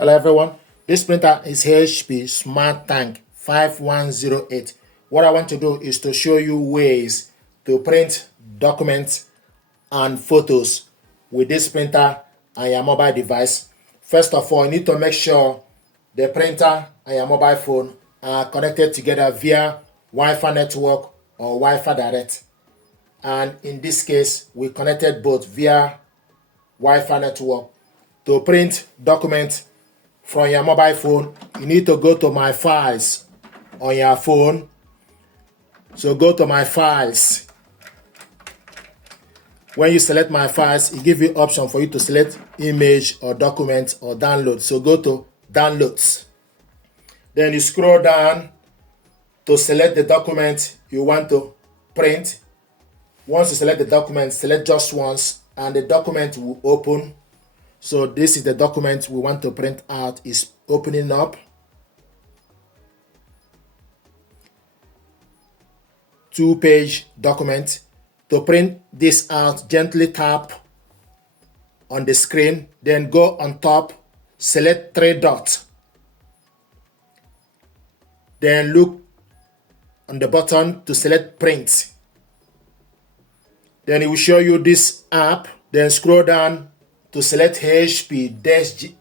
Hello everyone, this printer is HP Smart Tank 5108. What I want to do is to show you ways to print documents and photos with this printer and your mobile device. First of all, you need to make sure the printer and your mobile phone are connected together via Wi-Fi network or Wi-Fi direct. And in this case, we connected both via Wi-Fi network. To print documents from your mobile phone, you need to go to My Files on your phone. So go to My Files. When you select My Files, it gives you option for you to select image or document or download. So go to Downloads. Then you scroll down to select the document you want to print. Once you select the document, select just once and the document will open. So this is the document we want to print out. Is opening up. Two-page document. To print this out, gently tap on the screen, then go on top, select three dots. Then look on the button to select print. Then it will show you this app. Then scroll down to select HP.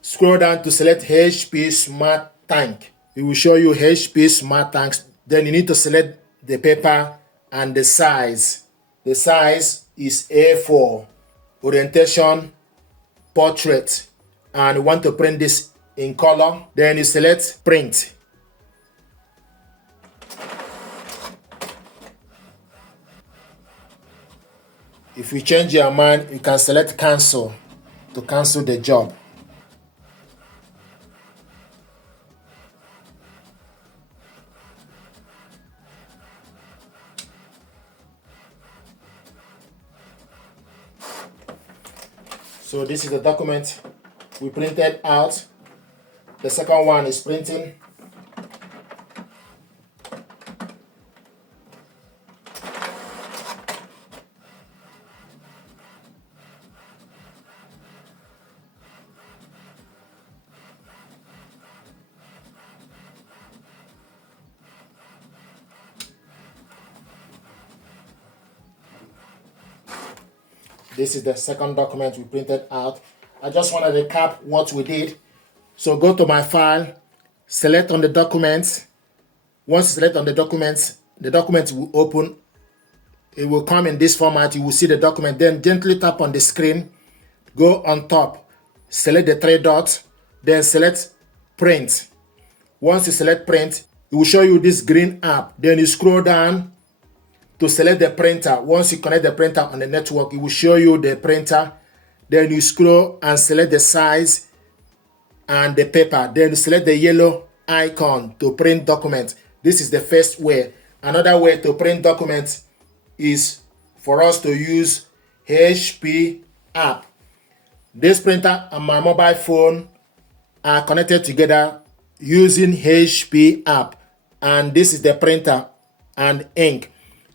Scroll down to select HP Smart Tank. It will show you HP Smart Tanks. Then you need to select the paper and the size. The size is A4. Orientation, portrait. And you want to print this in color. Then you select print. If you change your mind, you can select cancel to cancel the job. So this is the document we printed out. The second one is printing. This is the second document we printed out. I just want to recap what we did. So go to My File, select on the documents. Once you select on the document will open. It will come in this format. You will see the document. Then gently tap on the screen. Go on top, select the three dots, then select print. Once you select print, it will show you this green app. Then you scroll down to select the printer. Once you connect the printer on the network, it will show you the printer. Then you scroll and select the size and the paper. Then you select the yellow icon to print documents. This is the first way. Another way to print documents is for us to use HP app. This printer and my mobile phone are connected together using HP app. And this is the printer and ink.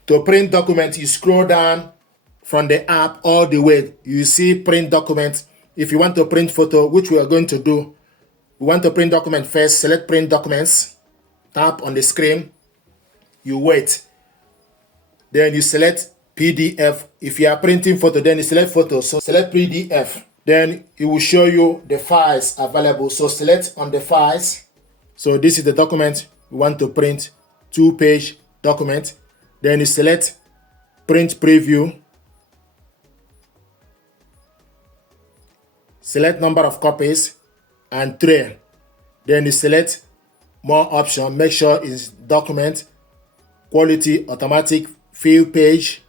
To print documents, you scroll down from the app all the way. You see print documents. If you want to print photo, which we are going to do, we want to print document first. Select print documents. Tap on the screen. You wait. Then you select PDF. If you are printing photo, then you select photo. So select PDF. Then it will show you the files available. So select on the files. So this is the document we want to print. Two-page document. Then you select print preview. Select number of copies and tray. Then you select more option. Make sure it's document, quality, automatic, fill page.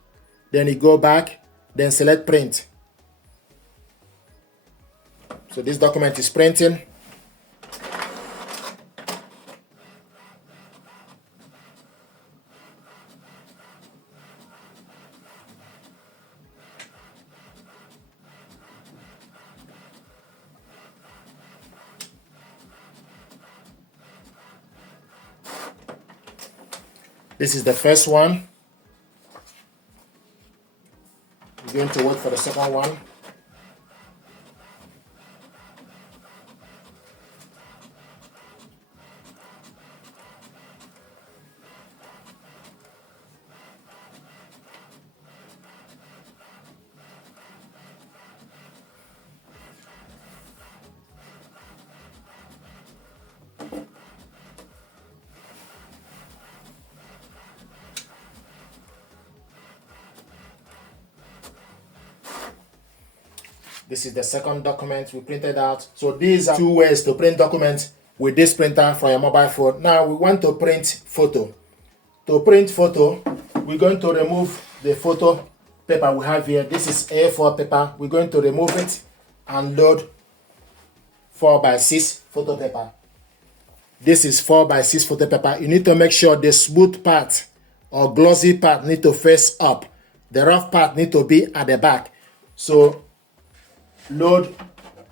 Then you go back, then select print. So this document is printing. This is the first one. We're going to wait for the second one. This is the second document we printed out. So these are two ways to print documents with this printer from your mobile phone. Now we want to print photo. To print photo, we're going to remove the photo paper we have here. This is A4 paper. We're going to remove it and load 4x6 photo paper. This is 4x6 photo paper. You need to make sure the smooth part or glossy part need to face up. The rough part need to be at the back. So load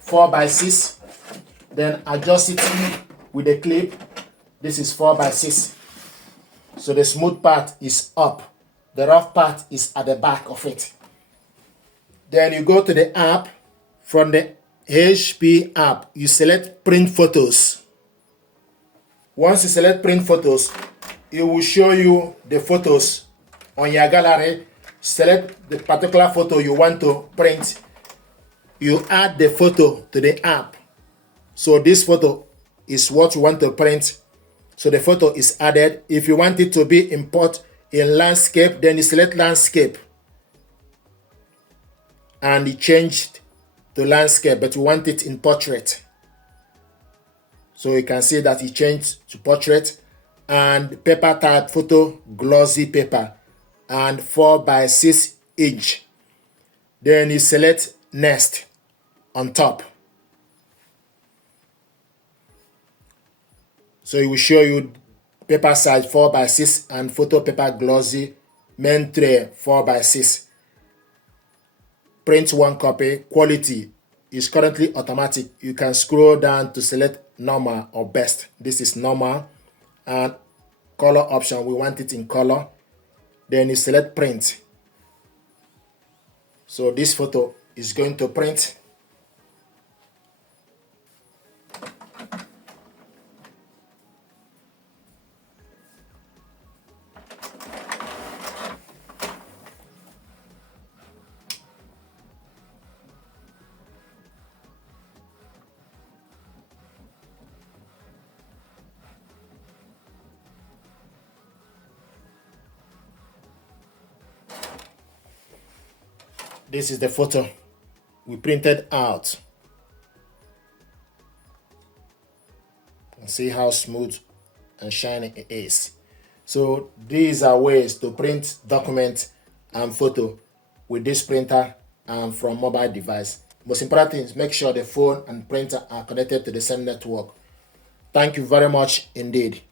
4x6, then adjust it with a clip. This is 4x6. So the smooth part is up. The rough part is at the back of it. Then you go to the app. From the HP app, you select print photos. Once you select print photos, it will show you the photos on your gallery. Select the particular photo you want to print. You add the photo to the app. So this photo is what you want to print. So the photo is added. If you want it to be import in landscape, then you select landscape. And it changed to landscape, but you want it in portrait. So you can see that it changed to portrait. And paper type photo, glossy paper. And 4x6 inch. Then you select next on top. So it will show you paper size 4x6 and photo paper glossy main tray 4x6. Print one copy. Quality is currently automatic. You can scroll down to select normal or best. This is normal. And color option, we want it in color. Then you select print. So this photo is going to print. This is the photo we printed out. And see how smooth and shiny it is. So these are ways to print document and photo with this printer and from mobile device. Most important thing is make sure the phone and printer are connected to the same network. Thank you very much indeed.